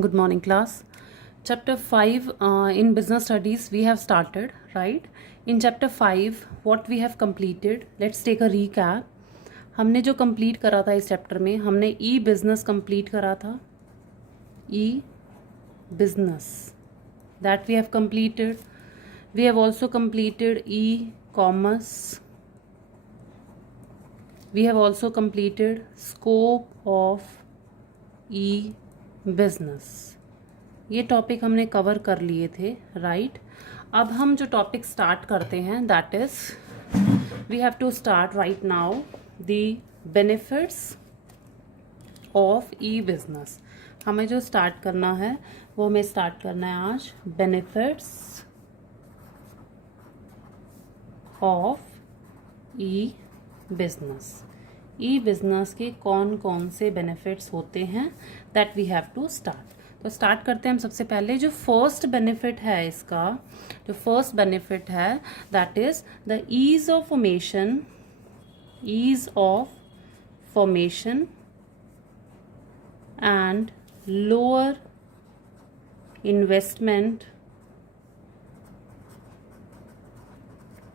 Good morning, class. Chapter 5 in business studies we have started, right? In chapter 5, what we have completed, let's take a recap. हमने जो complete करा था इस chapter में, हमने e-business complete करा था. E-business. That we have completed. We have also completed e-commerce. We have also completed scope of e-business. ये टॉपिक हमने कवर कर लिए थे, राइट? अब हम जो टॉपिक स्टार्ट करते हैं, that is we have to start right now the benefits of e business. हमें जो स्टार्ट करना है वो हमें स्टार्ट करना है आज benefits of e business. E business के कौन कौन से बेनिफिट्स होते हैं, that we have to start. तो स्टार्ट करते हैं हम. सबसे पहले जो फर्स्ट बेनिफिट है इसका, जो फर्स्ट बेनिफिट है that is the ease of formation. Ease of formation and lower investment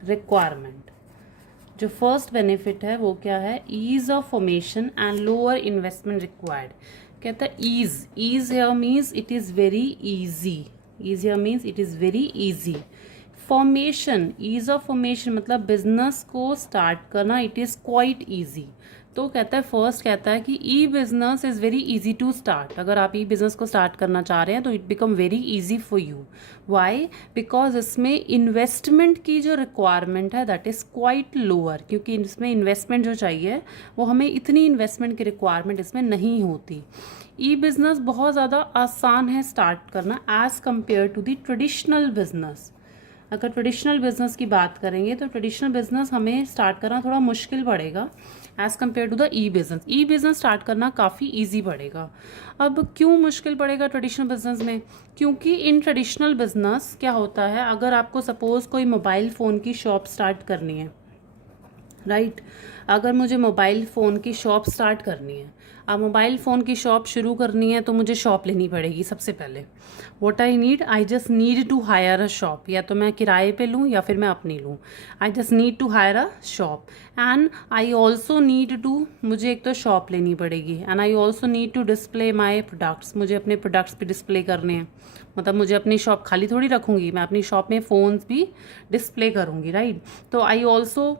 requirement. जो फर्स्ट बेनिफिट है वो क्या है? Ease of formation and lower investment required. कहता है ease. Ease here means it is very easy. Ease here means it is very easy. Formation, ease of formation मतलब business को start करना, इट इज क्वाइट इजी. तो कहता है first कहता है कि e business is very easy to start. अगर आप ई बिजनेस को स्टार्ट करना चाह रहे हैं तो it become very easy for you. Why? Because इसमें इन्वेस्टमेंट की जो रिक्वायरमेंट है दैट इज क्वाइट लोअर. क्योंकि इसमें इन्वेस्टमेंट जो चाहिए वो हमें इतनी इन्वेस्टमेंट की रिक्वायरमेंट इसमें नहीं होती. ई बिजनेस बहुत ज़्यादा आसान है स्टार्ट करना as compare to the traditional business. अगर ट्रेडिशनल बिजनेस की बात करेंगे तो ट्रेडिशनल बिजनेस हमें स्टार्ट करना थोड़ा मुश्किल पड़ेगा as compare to the e business. E business start करना काफ़ी ईजी पड़ेगा. अब क्यों मुश्किल पड़ेगा ट्रेडिशनल बिजनेस में? क्योंकि इन ट्रेडिशनल बिजनेस क्या होता है, अगर आपको सपोज कोई मोबाइल फ़ोन की शॉप स्टार्ट करनी है, राइट? अगर मुझे मोबाइल फ़ोन की शॉप स्टार्ट करनी है, अब मोबाइल फ़ोन की शॉप शुरू करनी है तो मुझे शॉप लेनी पड़ेगी. सबसे पहले what I need, I just need to hire a shop. या तो मैं किराए पे लूँ या फिर मैं अपनी लूँ. I just need to hire a shop and I also need to, मुझे एक तो शॉप लेनी पड़ेगी and I also need to display my products. मुझे अपने प्रोडक्ट्स भी डिस्प्ले करने हैं. मतलब मुझे अपनी शॉप खाली थोड़ी रखूँगी, मैं अपनी शॉप में फ़ोन्स भी डिस्प्ले करूँगी, राइट? तो I also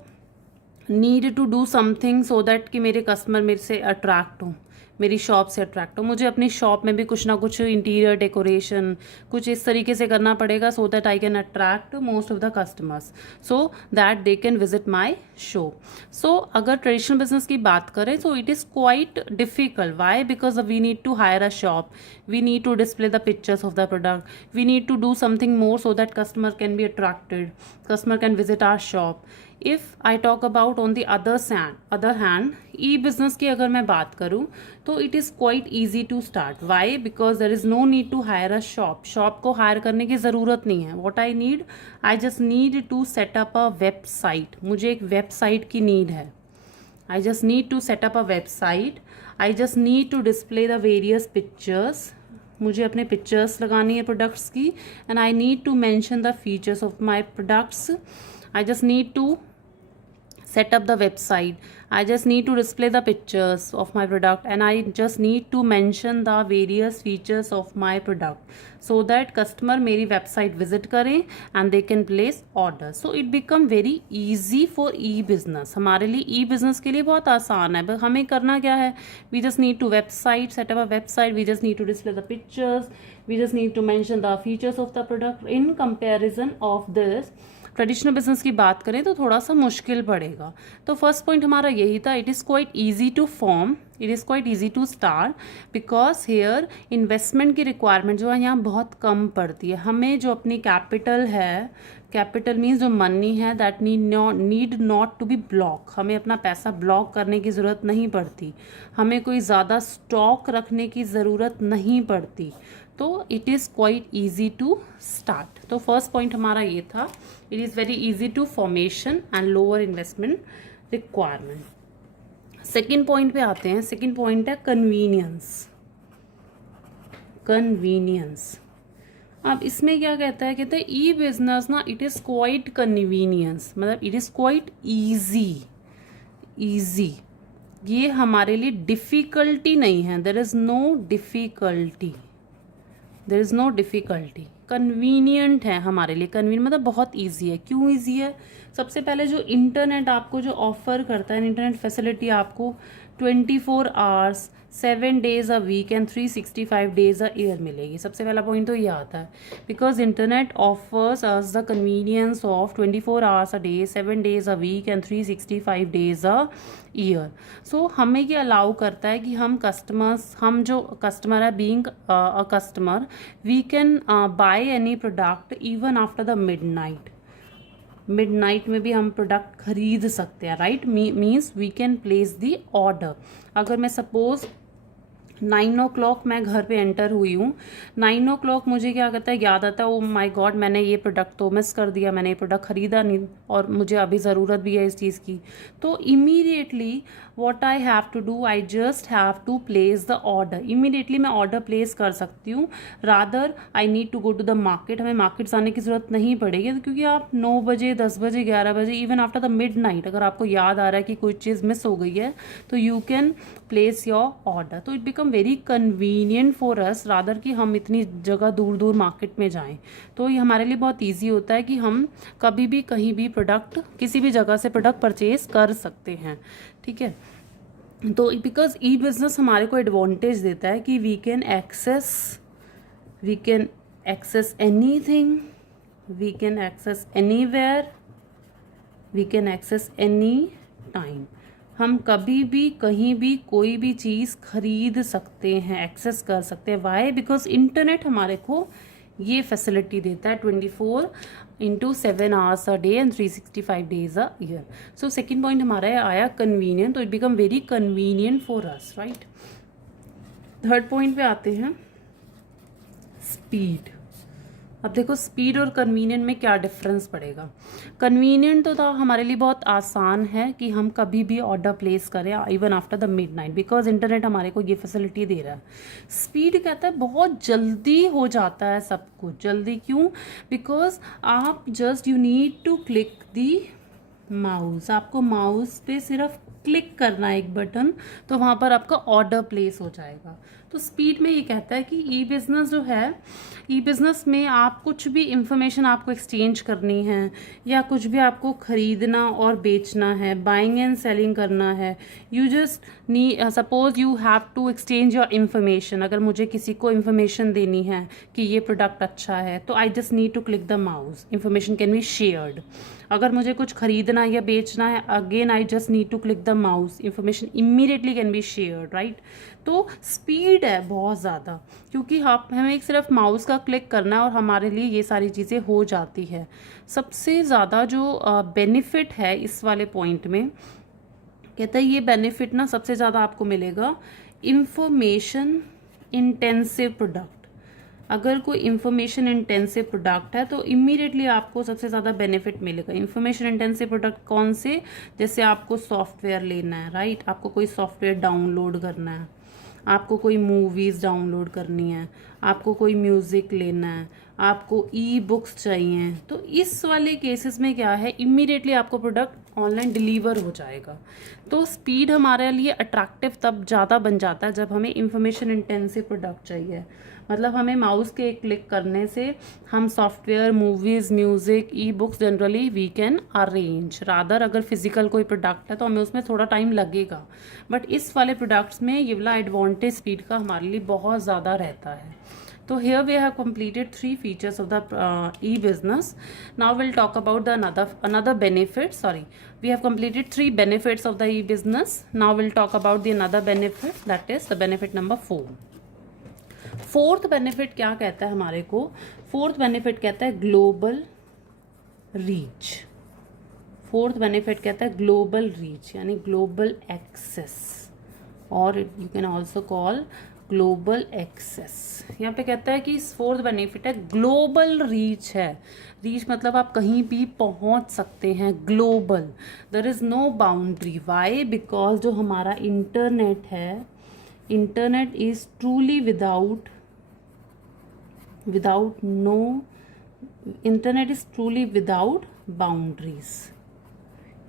need to do something so that कि मेरे कस्टमर मेरे से अट्रैक्ट हो, मेरी शॉप से अट्रैक्ट हो. मुझे अपनी शॉप में भी कुछ ना कुछ इंटीरियर डेकोरेशन कुछ इस तरीके से करना पड़ेगा so that I can attract most of the customers so that they can visit my show. So अगर ट्रेडिशनल बिजनेस की बात करें तो it is quite difficult. Why? Because we need to hire a shop, we need to display the pictures of the product, we need to do something more so that customer can be attracted, customer can visit our shop. If I talk about on the other hand e-business की अगर मैं बात करूँ तो it is quite easy to start. Why? Because there is no need to hire a shop. Shop को higher करने की ज़रूरत नहीं है. What I need, I just need to set up a website. मुझे एक वेबसाइट की नीड है. I just need to set up a website. I just need to display the various pictures. मुझे अपने पिक्चर्स लगानी है प्रोडक्ट्स की and I need to mention the features of my products. I just need to set up the website. I just need to display the pictures of my product and I just need to mention the various features of my product so that customer मेरी website visit करें and they can place order. So it become very easy for e-business. हमारे लिए e-business के लिए बहुत आसान है. हमें करना क्या है? We just need to website, set up a website. We just need to display the pictures. We just need to mention the features of the product. In comparison of this traditional business की बात करें तो थोड़ा सा मुश्किल पड़ेगा. तो first point हमारा यही था, it is quite easy to form, it is quite easy to start because here investment की रिक्वायरमेंट जो है यहाँ बहुत कम पड़ती है. हमें जो अपनी कैपिटल है, कैपिटल मीन्स जो मनी है that need not to be block. हमें अपना पैसा ब्लॉक करने की ज़रूरत नहीं पड़ती. हमें कोई ज़्यादा स्टॉक रखने की ज़रूरत नहीं पड़ती. तो it is quite easy to start. तो फर्स्ट पॉइंट हमारा ये था, it is very easy to formation and lower investment requirement. Second point पे आते हैं. सेकेंड पॉइंट है कन्वीनियंस. कन्वीनियंस। अब इसमें क्या कहता है, कहते हैं ई बिजनेस ना इट इज़ क्वाइट कन्वीनियंस, मतलब इट इज़ क्वाइट ईजी। ये हमारे लिए डिफ़िकल्टी नहीं है, there is no difficulty, there is no difficulty. Convenient है हमारे लिए, कन्वीनियंट मतलब बहुत ईजी है। क्यों ईजी है? सबसे पहले जो इंटरनेट आपको जो ऑफर करता है, इंटरनेट फैसिलिटी आपको 24 hours 7 days a week and 365 days a year मिलेगी। सबसे पहला पॉइंट तो ये आता है, because internet offers us the convenience of 24 hours a day 7 days a week and 365 days a year. So हमें ये अलाउ करता है कि हम जो कस्टमर है, being a customer, we can buy any product even after the midnight में भी हम प्रोडक्ट खरीद सकते हैं, right. Means we can place the order. अगर मैं सपोज 9 o'clock मैं घर पे एंटर हुई हूँ, 9 o'clock मुझे क्या कहता है, याद आता है ओ माय गॉड मैंने ये प्रोडक्ट तो मिस कर दिया, मैंने ये प्रोडक्ट खरीदा नहीं और मुझे अभी ज़रूरत भी है इस चीज़ की। तो immediately what I have to do, I just have to place the order. Immediately मैं ऑर्डर प्लेस कर सकती हूँ, rather I need to go to the market. हमें मार्केट जाने की ज़रूरत नहीं पड़ेगी, क्योंकि आप 9 बजे 10 बजे 11 बजे इवन आफ्टर द मिडनाइट अगर आपको याद आ रहा है कि कोई चीज़ मिस हो गई है तो you can place your order. तो it become very convenient for us, rather कि हम इतनी जगह दूर दूर मार्केट में जाएं। तो ये हमारे लिए बहुत ईजी होता है कि हम कभी भी कहीं भी प्रोडक्ट किसी भी जगह से प्रोडक्ट परचेज कर सकते हैं, ठीक है। तो बिकॉज ई बिजनेस हमारे को एडवांटेज देता है कि we can access anything, we can access anywhere, we can access any time. हम कभी भी कहीं भी कोई भी चीज़ खरीद सकते हैं, एक्सेस कर सकते हैं। वाई? बिकॉज इंटरनेट हमारे को ये फैसिलिटी देता है 24/7 hours a day and 365 days a year. So second point हमारा आया कन्वीनियंट, तो it become very convenient for us, right. Third point पे आते हैं, स्पीड। अब देखो स्पीड और कन्वीनियंट में क्या डिफरेंस पड़ेगा। कन्वीनियंट तो था हमारे लिए बहुत आसान है कि हम कभी भी ऑर्डर प्लेस करें even after the midnight, because internet हमारे को ये फैसिलिटी दे रहा है। स्पीड कहता है बहुत जल्दी हो जाता है सब कुछ। जल्दी क्यों? बिकॉज आप just you need to click the mouse, आपको माउस पे सिर्फ क्लिक करना है एक बटन, तो वहाँ पर आपका ऑर्डर प्लेस हो जाएगा। तो स्पीड में ये कहता है कि ई बिज़नेस जो है, ई बिज़नेस में आप कुछ भी इंफॉर्मेशन आपको एक्सचेंज करनी है या कुछ भी आपको खरीदना और बेचना है, बाइंग एंड सेलिंग करना है, you just suppose you have to exchange your information. अगर मुझे किसी को इन्फॉर्मेशन देनी है कि ये प्रोडक्ट अच्छा है, तो I just need to click the mouse, information can be shared. अगर मुझे कुछ खरीदना या बेचना है, again I just need to click the mouse, information immediately can be shared, right. तो स्पीड है बहुत ज़्यादा, क्योंकि हमें एक सिर्फ माउस का क्लिक करना है और हमारे लिए ये सारी चीज़ें हो जाती है। सबसे ज़्यादा जो बेनिफिट है इस वाले पॉइंट में, कहता है ये बेनिफिट ना सबसे ज़्यादा आपको मिलेगा इंफॉर्मेशन इंटेंसिव प्रोडक्ट। अगर कोई इंफॉर्मेशन इंटेंसिव प्रोडक्ट है तो इमीडिएटली आपको सबसे ज़्यादा बेनिफिट मिलेगा। इंफॉर्मेशन इंटेंसिव प्रोडक्ट कौन से? जैसे आपको सॉफ्टवेयर लेना है, राइट, आपको कोई सॉफ्टवेयर डाउनलोड करना है, आपको कोई मूवीज़ डाउनलोड करनी है, आपको कोई म्यूज़िक लेना है, आपको ई बुक्स चाहिए, तो इस वाले केसेस में क्या है, इमीडिएटली आपको प्रोडक्ट ऑनलाइन डिलीवर हो जाएगा। तो स्पीड हमारे लिए अट्रैक्टिव तब ज़्यादा बन जाता है जब हमें इंफॉर्मेशन इंटेंसिव प्रोडक्ट चाहिए। मतलब हमें माउस के क्लिक करने से हम software, movies, music, e books generally we can arrange. Rather अगर फिजिकल कोई प्रोडक्ट है तो हमें उसमें थोड़ा टाइम लगेगा, बट इस वाले प्रोडक्ट्स में ये वाला एडवांटेज स्पीड का हमारे लिए बहुत ज़्यादा रहता है। So here we have completed 3 features of the e-business. Now we'll talk about the another benefit. Sorry, we have completed 3 benefits of the e-business. Now we'll talk about the another benefit, that is the benefit number 4. Fourth benefit क्या कहता है हमारे को? Fourth benefit कहता है global reach. Fourth benefit कहता है global reach, यानी ग्लोबल एक्सेस, और you can also call global access. यहाँ पे कहता है कि फोर्थ बेनिफिट है ग्लोबल रीच है। रीच मतलब आप कहीं भी पहुंच सकते हैं, global, there is no boundary. Why? Because जो हमारा इंटरनेट है, internet is truly without without no, internet is truly without boundaries.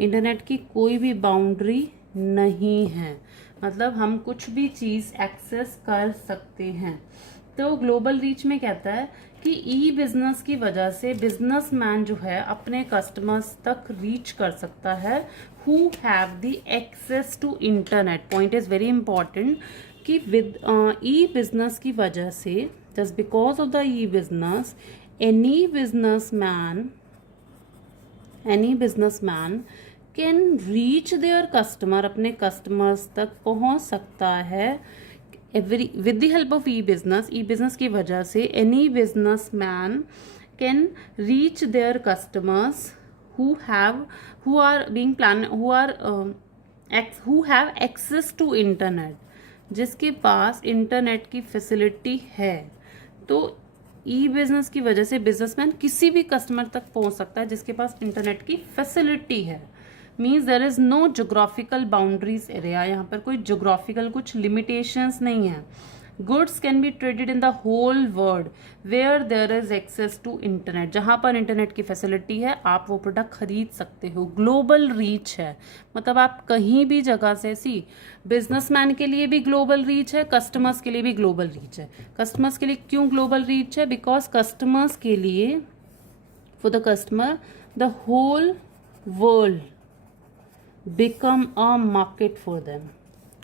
Internet की कोई भी बाउंड्री नहीं है, मतलब हम कुछ भी चीज एक्सेस कर सकते हैं। तो ग्लोबल रीच में कहता है कि ई बिजनेस की वजह से बिजनेसमैन जो है अपने कस्टमर्स तक रीच कर सकता है who have the access to internet. Point is very important कि विद ई बिजनेस की वजह से, just because of the e business, any businessman can reach their customer, अपने कस्टमर्स तक पहुंच सकता है with the help of e business की वजह से any businessman can reach their customers who have access to internet, जिसके पास इंटरनेट की फैसिलिटी है। तो ई बिजनेस की वजह से बिजनेसमैन किसी भी कस्टमर तक पहुंच सकता है जिसके पास इंटरनेट की फैसिलिटी है। Means there is no geographical boundaries area, यहाँ पर कोई जोग्राफिकल कुछ लिमिटेशंस नहीं है। Goods can be traded in the whole world where there is access to internet, जहां पर इंटरनेट की फैसिलिटी है आप वो प्रोडक्ट खरीद सकते हो। ग्लोबल रीच है, मतलब आप कहीं भी जगह से, बिजनेसमैन के लिए भी ग्लोबल रीच है, कस्टमर्स के लिए भी ग्लोबल रीच है। कस्टमर्स के लिए क्यों ग्लोबल रीच है? बिकॉज कस्टमर्स के लिए, for the customer the whole world become a market for them.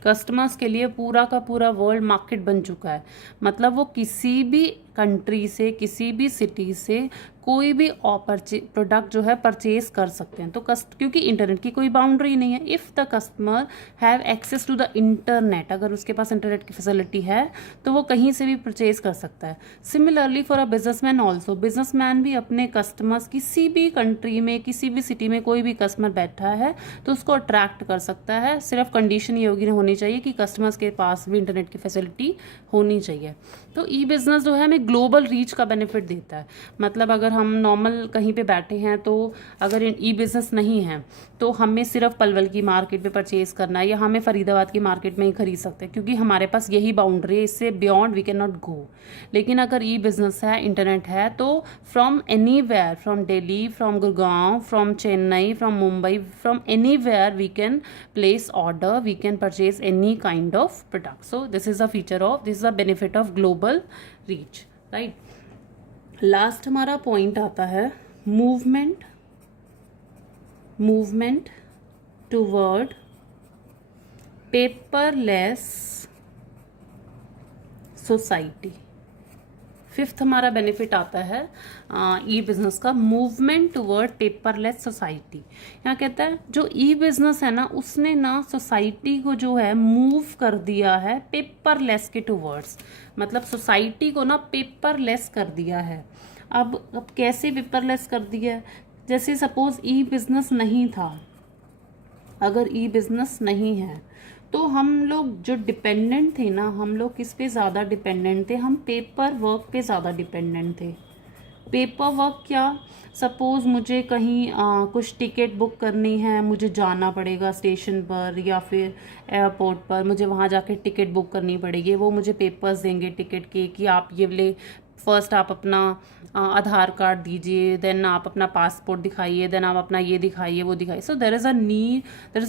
Customers के लिए पूरा का पूरा वर्ल्ड मार्केट बन चुका है, मतलब वो किसी भी कंट्री से, किसी भी सिटी से कोई भी प्रोडक्ट जो है परचेज कर सकते हैं। तो क्योंकि इंटरनेट की कोई बाउंड्री नहीं है। If the customer have access to the internet, अगर उसके पास इंटरनेट की फैसिलिटी है तो वो कहीं से भी परचेज कर सकता है। Similarly for a businessman also, businessman भी अपने कस्टमर्स किसी भी कंट्री में, किसी भी सिटी में कोई भी कस्टमर बैठा है तो उसको अट्रैक्ट कर सकता है। सिर्फ कंडीशन ये होनी चाहिए कि कस्टमर्स के पास भी इंटरनेट की फैसिलिटी होनी चाहिए। तो ई बिजनेस जो है हमें ग्लोबल रीच का बेनिफिट देता है। मतलब अगर हम नॉर्मल कहीं पे बैठे हैं तो अगर ई बिजनेस नहीं है तो हमें सिर्फ पलवल की मार्केट में परचेज करना है या हमें फरीदाबाद की मार्केट में ही खरीद सकते हैं, क्योंकि हमारे पास यही बाउंड्री है, इससे beyond we can not go. लेकिन अगर ई बिजनेस है, इंटरनेट है, तो from anywhere, from Delhi, from Gurgaon, from Chennai, from Mumbai, from anywhere we can place order, we can purchase any kind of product. So this is the benefit of global reach, right. Last हमारा point आता है movement toward paperless society. Fifth हमारा benefit आता है e business का, movement toward paperless society. यहाँ कहता है जो ई बिजनेस है ना, उसने ना सोसाइटी को जो है मूव कर दिया है पेपरलेस के टूवर्ड्स, मतलब सोसाइटी को ना पेपरलेस कर दिया है। अब कैसे पेपरलेस कर दिया है? जैसे सपोज ई बिजनेस नहीं था, अगर ई बिजनेस नहीं है तो हम लोग जो डिपेंडेंट थे ना, हम लोग किस पे ज़्यादा डिपेंडेंट थे? हम पेपर वर्क पे ज़्यादा डिपेंडेंट थे। पेपर वर्क क्या? सपोज मुझे कहीं कुछ टिकट बुक करनी है, मुझे जाना पड़ेगा स्टेशन पर या फिर एयरपोर्ट पर, मुझे वहाँ जाके टिकट बुक करनी पड़ेगी। वो मुझे पेपर्स देंगे टिकट के कि आप ये ले, फर्स्ट आप अपना आधार कार्ड दीजिए, देन आप अपना पासपोर्ट दिखाइए, देन आप अपना ये दिखाइए, वो दिखाइए। So there is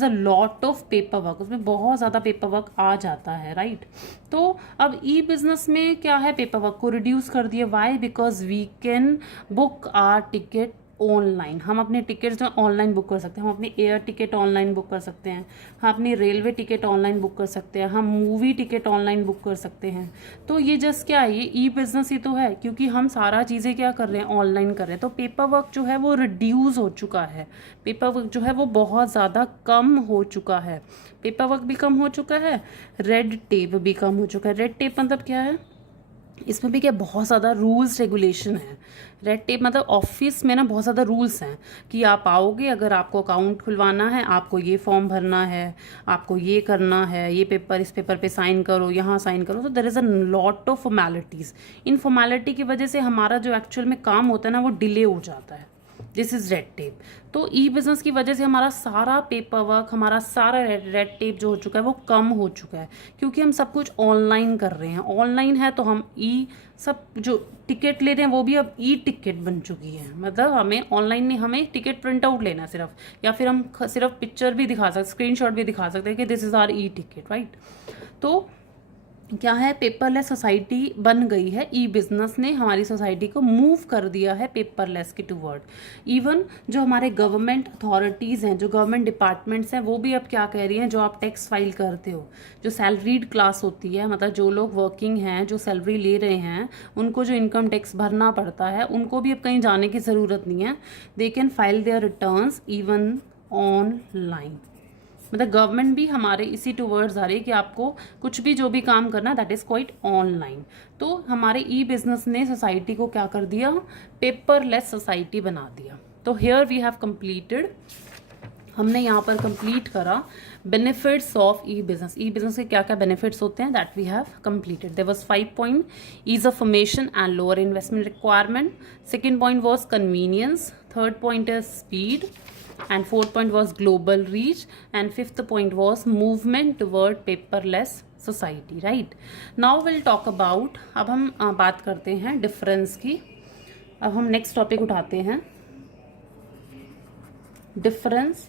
a lot of paper work, उसमें बहुत ज़्यादा पेपर वर्क आ जाता है, राइट। तो अब ई बिजनेस में क्या है, पेपर वर्क को रिड्यूस कर दिया। Why? Because we can book our ticket online. हम अपने टिकट जो ऑनलाइन बुक कर सकते हैं, हम अपनी एयर टिकट ऑनलाइन बुक कर सकते हैं, हम अपनी रेलवे टिकट ऑनलाइन बुक कर सकते हैं, हम मूवी टिकट ऑनलाइन बुक कर सकते हैं। तो ये जस्ट क्या है, ये ई बिजनेस ही तो है, क्योंकि हम सारा चीज़ें क्या कर रहे हैं, ऑनलाइन कर रहे हैं। तो पेपर वर्क जो है वो रिड्यूस हो चुका है, पेपर वर्क जो है वो बहुत ज़्यादा कम हो चुका है। पेपर वर्क भी कम हो चुका है, रेड टेप भी कम हो चुका है। रेड टेप मतलब क्या है? इसमें भी क्या बहुत ज़्यादा रूल्स रेगुलेशन है। रेड टेप मतलब ऑफिस में ना बहुत ज़्यादा रूल्स हैं कि आप आओगे, अगर आपको अकाउंट खुलवाना है, आपको ये फॉर्म भरना है, आपको ये करना है, ये पेपर, इस पेपर पे साइन करो, यहाँ साइन करो। तो there is a lot of formalities. इन फॉर्मेलिटी की वजह से हमारा जो एक्चुअल में काम होता है ना, वो डिले हो जाता है। This is red tape. तो ई बिजनेस की वजह से हमारा सारा पेपर वर्क, हमारा सारा रेड टेप जो हो चुका है वो कम हो चुका है, क्योंकि हम सब कुछ ऑनलाइन कर रहे हैं। ऑनलाइन है तो हम ई सब जो टिकट ले रहे हैं वो भी अब ई टिकट बन चुकी है। मतलब हमें ऑनलाइन नहीं, हमें टिकट प्रिंट आउट लेना सिर्फ, या फिर हम सिर्फ पिक्चर भी दिखा सकते, स्क्रीनशॉट भी दिखा सकते हैं कि this is our e ticket, right. तो क्या है, पेपरलेस सोसाइटी बन गई है। ई बिजनेस ने हमारी सोसाइटी को मूव कर दिया है पेपरलेस की टूवर्ड। इवन जो हमारे गवर्नमेंट अथॉरिटीज़ हैं, जो गवर्नमेंट डिपार्टमेंट्स हैं, वो भी अब क्या कह रही हैं, जो आप टैक्स फाइल करते हो, जो सैलरीड क्लास होती है, मतलब जो लोग वर्किंग हैं, जो सैलरी ले रहे हैं, उनको जो इनकम टैक्स भरना पड़ता है, उनको भी अब कहीं जाने की ज़रूरत नहीं है। They can file there returns even online. मतलब गवर्नमेंट भी हमारे इसी टूवर्ड्स आ रही है कि आपको कुछ भी जो भी काम करना दैट इज क्वाइट ऑनलाइन। तो हमारे ई बिजनेस ने सोसाइटी को क्या कर दिया, पेपरलेस सोसाइटी बना दिया। तो हियर वी हैव कंप्लीटेड, हमने यहाँ पर कंप्लीट करा benefits of e business. E business के क्या क्या बेनिफिट्स होते हैं that we have completed. There was 5 point, ease of formation and lower investment requirement. Second point was convenience. Third point is speed, and fourth point was global reach, and fifth point was movement toward paperless society, right? Now we'll talk about, अब हम बात करते हैं difference की। अब हम next topic उठाते हैं, difference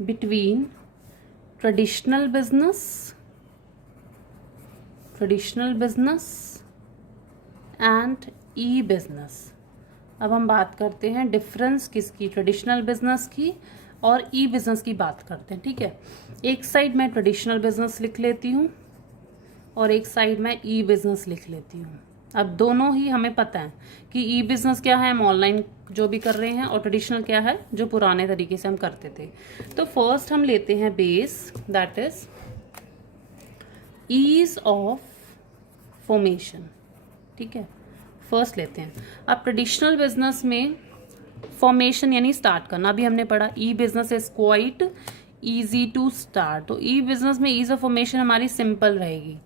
between traditional business and e business. अब हम बात करते हैं डिफरेंस किसकी, ट्रेडिशनल बिजनेस की और ई बिजनेस की बात करते हैं, ठीक है। एक साइड मैं ट्रेडिशनल बिजनेस लिख लेती हूँ और एक साइड मैं ई बिजनेस लिख लेती हूँ। अब दोनों ही हमें पता है कि ई बिजनेस क्या है, हम ऑनलाइन जो भी कर रहे हैं, और ट्रेडिशनल क्या है, जो पुराने तरीके से हम करते थे। तो फर्स्ट हम लेते हैं base, that is ease of formation, ठीक है। फर्स्ट लेते हैं। अब ट्रेडिशनल बिजनेस में फॉर्मेशन यानी स्टार्ट करना अभी हमने पढ़ा। E business is quite easy to start. तो ई बिजनेस में ईज ऑफ फॉर्मेशन हमारी सिंपल रहेगी,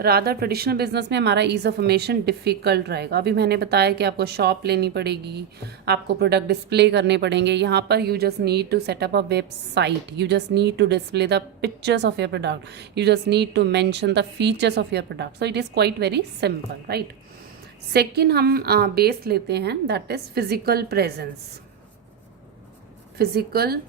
रादर ट्रेडिशनल बिजनेस में हमारा ईज ऑफ फॉर्मेशन डिफिकल्ट रहेगा। अभी मैंने बताया कि आपको शॉप लेनी पड़ेगी, आपको प्रोडक्ट डिस्प्ले करने पड़ेंगे। यहाँ पर you just need to set up a website, you just need to display the pictures of your product, you just need to mention the features of your product. So it is quite very simple, right. Second हम base लेते हैं, that is physical presence. Physical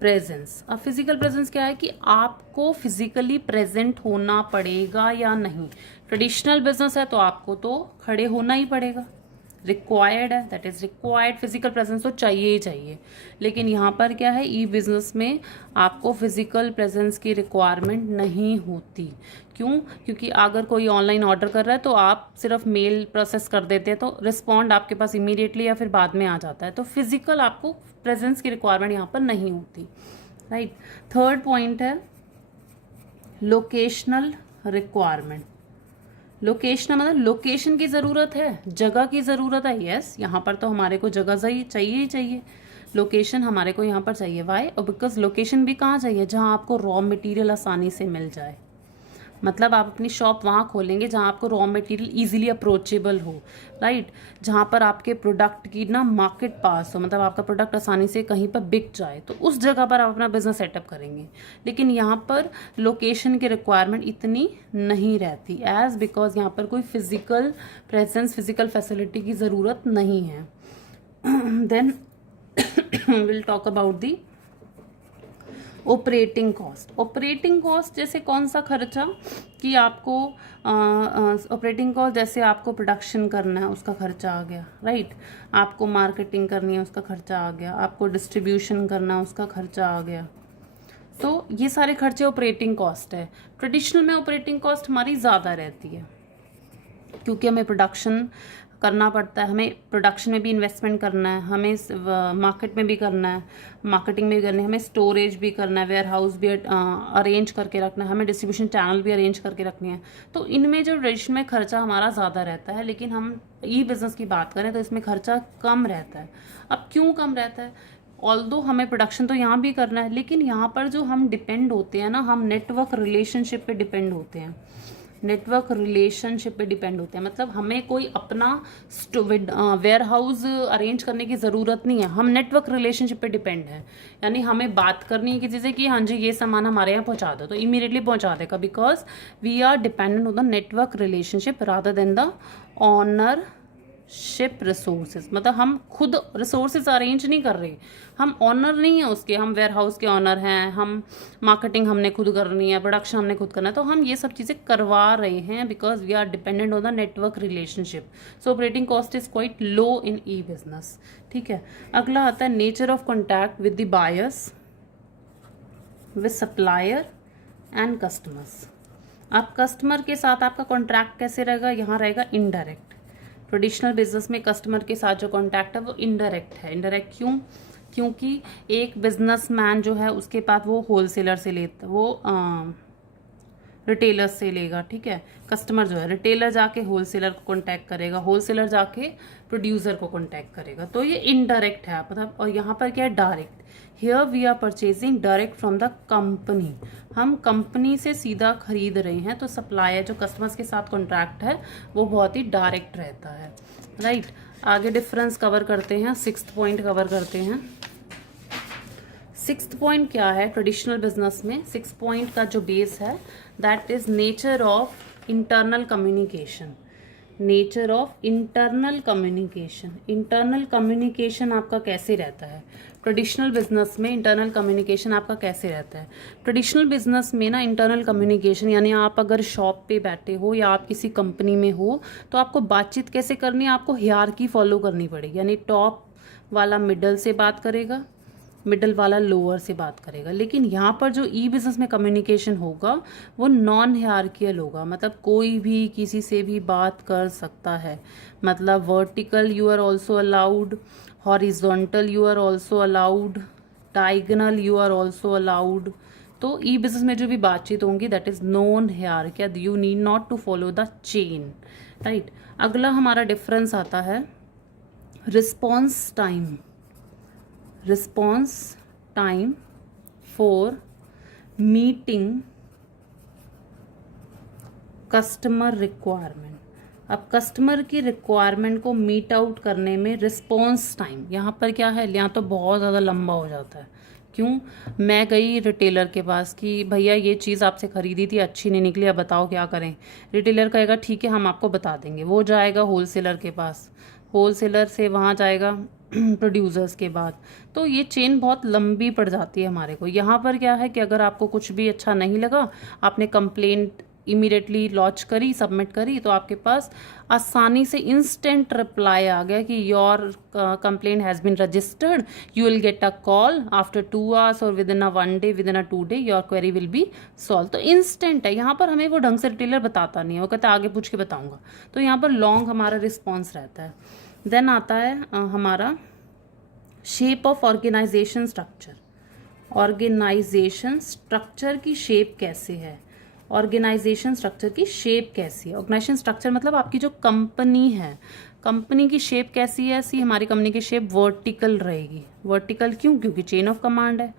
presence, अब physical presence क्या है कि आपको physically present होना पड़ेगा या नहीं। ट्रेडिशनल बिजनेस है तो आपको तो खड़े होना ही पड़ेगा, रिक्वायर्ड है, that is required, physical presence तो चाहिए ही चाहिए। लेकिन यहाँ पर क्या है, ई बिजनेस में आपको फिजिकल प्रेजेंस की रिक्वायरमेंट नहीं होती। क्यों? क्योंकि अगर कोई ऑनलाइन ऑर्डर कर रहा है तो आप सिर्फ मेल प्रोसेस कर देते हैं, तो रिस्पॉन्ड आपके पास इमीडिएटली या फिर बाद में आ जाता है। तो फिजिकल आपको प्रेजेंस की रिक्वायरमेंट यहाँ पर नहीं होती, राइट। थर्ड पॉइंट है लोकेशनल रिक्वायरमेंट। लोकेशन मतलब लोकेशन की ज़रूरत है, जगह की ज़रूरत है। यस, यहाँ पर तो हमारे को जगह चाहिए ही चाहिए, लोकेशन हमारे को यहाँ पर चाहिए। वाई? और बिकॉज लोकेशन भी कहाँ चाहिए, जहाँ आपको रॉ मटेरियल आसानी से मिल जाए। मतलब आप अपनी शॉप वहाँ खोलेंगे जहाँ आपको रॉ मटेरियल इजीली अप्रोचेबल हो, राइट। जहाँ पर आपके प्रोडक्ट की ना मार्केट पास हो, मतलब आपका प्रोडक्ट आसानी से कहीं पर बिक जाए, तो उस जगह पर आप अपना बिजनेस सेटअप करेंगे। लेकिन यहाँ पर लोकेशन की रिक्वायरमेंट इतनी नहीं रहती, एज बिकॉज यहाँ पर कोई फिजिकल प्रेजेंस, फिजिकल फैसिलिटी की ज़रूरत नहीं है। Then will talk about the operating cost. Operating cost जैसे कौन सा खर्चा कि आपको ऑपरेटिंग कॉस्ट जैसे आपको प्रोडक्शन करना है उसका खर्चा आ गया, राइट। आपको मार्केटिंग करनी है उसका खर्चा आ गया, आपको डिस्ट्रीब्यूशन करना है उसका खर्चा आ गया। तो ये सारे खर्चे ऑपरेटिंग कॉस्ट है। ट्रेडिशनल में ऑपरेटिंग कॉस्ट हमारी ज़्यादा रहती है क्योंकि हमें प्रोडक्शन करना पड़ता है, हमें प्रोडक्शन में भी इन्वेस्टमेंट करना है, हमें मार्केट में भी करना है, मार्केटिंग में भी करनी है, हमें स्टोरेज भी करना है, वेयर हाउस भी अरेंज करके रखना है, हमें डिस्ट्रीब्यूशन चैनल भी अरेंज करके रखनी है। तो इनमें जो ट्रेडिशनल में खर्चा हमारा ज़्यादा रहता है, लेकिन हम ई बिज़नेस की बात करें तो इसमें खर्चा कम रहता है। अब क्यों कम रहता है? ऑल्दो हमें प्रोडक्शन तो यहाँ भी करना है, लेकिन यहाँ पर जो हम डिपेंड होते हैं ना, हम नेटवर्क रिलेशनशिप पे डिपेंड होते हैं। नेटवर्क रिलेशनशिप पे डिपेंड होते हैं, मतलब हमें कोई अपना वेयर हाउस अरेंज करने की ज़रूरत नहीं है, हम नेटवर्क रिलेशनशिप पे डिपेंड है। यानी हमें बात करनी है किसी से कि हाँ जी ये सामान हमारे यहाँ पहुँचा दो, तो इमीडिएटली पहुँचा देगा, because we are dependent on the network relationship rather than the ownership resources. मतलब हम खुद रिसोर्सेज अरेंज नहीं कर रहे, हम ऑनर नहीं है उसके, हम वेयर हाउस के ऑनर हैं, हम मार्केटिंग हमने खुद करनी है, प्रोडक्शन हमने खुद करना है, तो हम ये सब चीज़ें करवा रहे हैं because we are dependent on the network relationship. So operating cost is quite low in e business. ठीक है, अगला आता है nature of contact with the buyers, with supplier and customers. अब कस्टमर के साथ आपका कॉन्ट्रैक्ट कैसे रहेगा, यहाँ रहेगा इनडायरेक्ट। ट्रेडिशनल बिजनेस में कस्टमर के साथ जो कॉन्टैक्ट है वो इनडायरेक्ट है। इनडायरेक्ट क्यों? क्योंकि एक बिजनेसमैन जो है उसके पास वो होलसेलर से लेता, वो रिटेलर से लेगा। ठीक है, कस्टमर जो है रिटेलर जाके होलसेलर को कॉन्टैक्ट करेगा, होलसेलर जाके प्रोड्यूसर को कॉन्टैक्ट करेगा, तो ये इनडायरेक्ट है मतलब। और यहाँ पर क्या है, direct. Here we are purchasing direct from the company, हम कंपनी से सीधा खरीद रहे हैं, तो सप्लायर जो कस्टमर्स के साथ कॉन्ट्रैक्ट है वो बहुत ही डायरेक्ट रहता है। राइट, आगे डिफरेंस कवर करते हैं, 6th पॉइंट कवर करते हैं। 6th पॉइंट क्या है ट्रेडिशनल बिजनेस में? 6th पॉइंट का जो बेस है that is nature of internal communication. Nature of internal communication. Internal communication आपका कैसे रहता है ट्रेडिशनल बिजनेस में? इंटरनल कम्युनिकेशन आपका कैसे रहता है ट्रेडिशनल बिजनेस में ना? इंटरनल कम्युनिकेशन यानी आप अगर शॉप पे बैठे हो या आप किसी कंपनी में हो तो आपको बातचीत कैसे करनी है, आपको हियरार्की फॉलो करनी पड़ेगी। यानी टॉप वाला मिडल से बात करेगा, मिडल वाला लोअर से बात करेगा। लेकिन यहाँ पर जो ई बिजनेस में कम्युनिकेशन होगा वो नॉन हियरार्कियल होगा, मतलब कोई भी किसी से भी बात कर सकता है। मतलब vertical you are also allowed, horizontal you are also allowed, diagonal you are also allowed. तो ई बिजनेस में जो भी बातचीत होंगी that is non hierarchical, you need not to follow the chain. Right, अगला हमारा डिफरेंस आता है response time. Response time for meeting customer requirement. अब कस्टमर की रिक्वायरमेंट को मीट आउट करने में रिस्पॉन्स टाइम यहाँ पर क्या है, यहाँ तो बहुत ज़्यादा लंबा हो जाता है। क्यों? मैं गई रिटेलर के पास कि भैया ये चीज़ आपसे ख़रीदी थी, अच्छी नहीं निकली, अब बताओ क्या करें। रिटेलर कहेगा ठीक है हम आपको बता देंगे, वो जाएगा होलसेलर के पास, होलसेलर से वहाँ जाएगा प्रोड्यूसर्स के बाद, तो ये चेन बहुत लंबी पड़ जाती है हमारे को। यहाँ पर क्या है कि अगर आपको कुछ भी अच्छा नहीं लगा, आपने कंप्लेंट इमीडिएटली लॉन्च करी, सबमिट करी, तो आपके पास आसानी से इंस्टेंट रिप्लाई आ गया कि your complaint has been registered, you will get a call after 2 hours और within a 1 day, within a 2 day your query will be solve. तो इंस्टेंट है, यहाँ पर हमें वो ढंग से रिटेलर बताता नहीं है, वो कहता है आगे पूछ के बताऊंगा, तो यहाँ पर लॉन्ग हमारा रिस्पॉन्स रहता है। देन आता है हमारा shape of organisation structure. Organisation structure की शेप कैसे है, ऑर्गेनाइजेशन स्ट्रक्चर की शेप कैसी है? ऑर्गेनाइजेशन स्ट्रक्चर मतलब आपकी जो कंपनी है, कंपनी की शेप कैसी है? ऐसी हमारी कंपनी की शेप वर्टिकल रहेगी। वर्टिकल क्यों? क्योंकि चेन ऑफ कमांड है,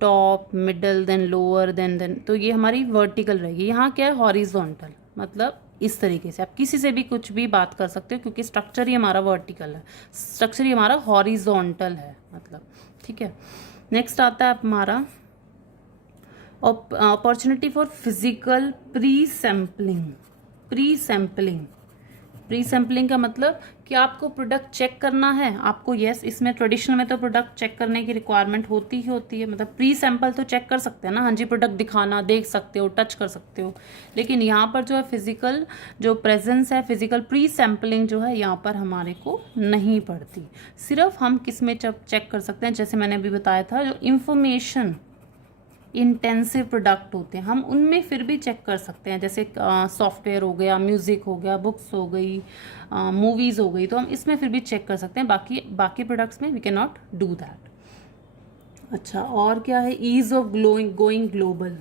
top middle then lower then, तो ये हमारी वर्टिकल रहेगी। यहाँ क्या है, हॉरिजॉन्टल, मतलब इस तरीके से आप किसी से भी कुछ भी बात कर सकते हो क्योंकि स्ट्रक्चर ही हमारा वर्टिकल है, स्ट्रक्चर ही हमारा हॉरिजॉन्टल है मतलब। ठीक है, नेक्स्ट आता है हमारा opportunity for physical pre sampling. Pre sampling, pre sampling का मतलब कि आपको प्रोडक्ट चेक करना है आपको। यस, इसमें ट्रेडिशनल में तो प्रोडक्ट चेक करने की रिक्वायरमेंट होती ही होती है, मतलब प्री सैंपल तो चेक कर सकते हैं ना, हाँ जी प्रोडक्ट दिखाना, देख सकते हो, टच कर सकते हो। लेकिन यहाँ पर जो है फिजिकल जो प्रेजेंस है, फिजिकल प्री सैम्पलिंग जो है यहाँ पर हमारे को नहीं पड़ती। सिर्फ हम किस में चेक कर सकते हैं, जैसे मैंने अभी बताया था जो इंफॉर्मेशन इंटेंसिव प्रोडक्ट होते हैं हम उनमें फिर भी चेक कर सकते हैं, जैसे सॉफ्टवेयर हो गया, म्यूज़िक हो गया, बुक्स हो गई, मूवीज़ हो गई, तो हम इसमें फिर भी चेक कर सकते हैं। बाकी प्रोडक्ट्स में we can not do that. अच्छा, और क्या है, ease of going global.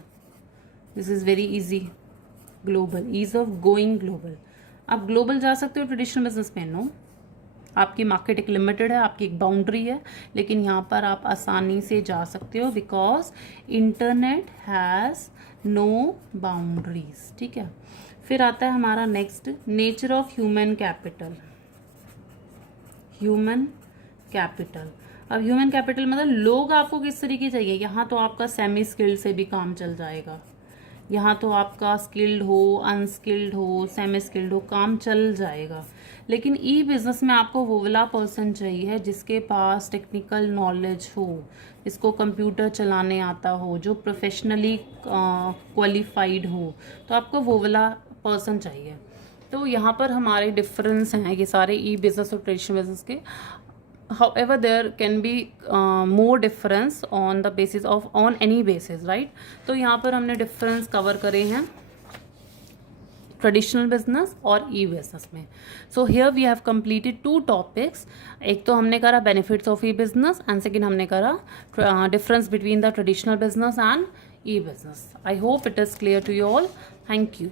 This is very easy. Global, ease of going global, आप ग्लोबल जा सकते हो ट्रेडिशनल बिजनेस में, नो, आपकी मार्केट एक लिमिटेड है, आपकी एक बाउंड्री है, लेकिन यहाँ पर आप आसानी से जा सकते हो because internet has no boundaries. ठीक है, फिर आता है हमारा next nature of human capital. Human capital, अब ह्यूमन कैपिटल मतलब लोग आपको किस तरीके चाहिए। यहाँ तो आपका सेमी स्किल्ड से भी काम चल जाएगा, यहाँ तो आपका स्किल्ड हो, अनस्किल्ड हो, सेमी स्किल्ड हो, काम चल जाएगा। लेकिन ई बिजनेस में आपको वो वाला पर्सन चाहिए जिसके पास टेक्निकल नॉलेज हो, जिसको कंप्यूटर चलाने आता हो, जो प्रोफेशनली क्वालिफाइड हो, तो आपको वो वाला पर्सन चाहिए। तो यहाँ पर हमारे डिफरेंस हैं ये सारे ई बिजनेस और ट्रेडिशनल बिजनेस के। However, there can be more difference on the basis of on any basis, right? तो यहाँ पर हमने डिफरेंस कवर करे हैं ट्रेडिशनल बिजनेस और ई बिजनेस में। So here we have completed 2 topics. एक तो हमने करा benefits of e business and second हमने करा difference between the traditional business and e business. I hope it is clear to you all. Thank you.